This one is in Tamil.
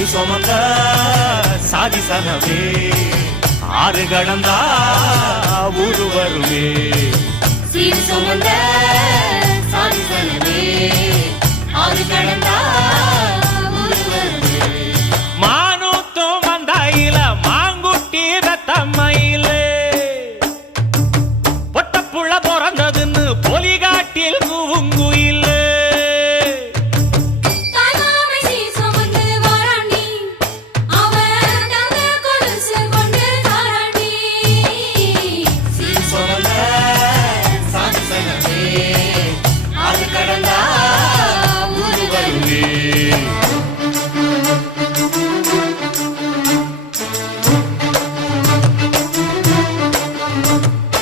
சிறு சுமந்த சாதி சனமே ஆறு கடந்தா ஊரு வருமே சீர் சுமந்த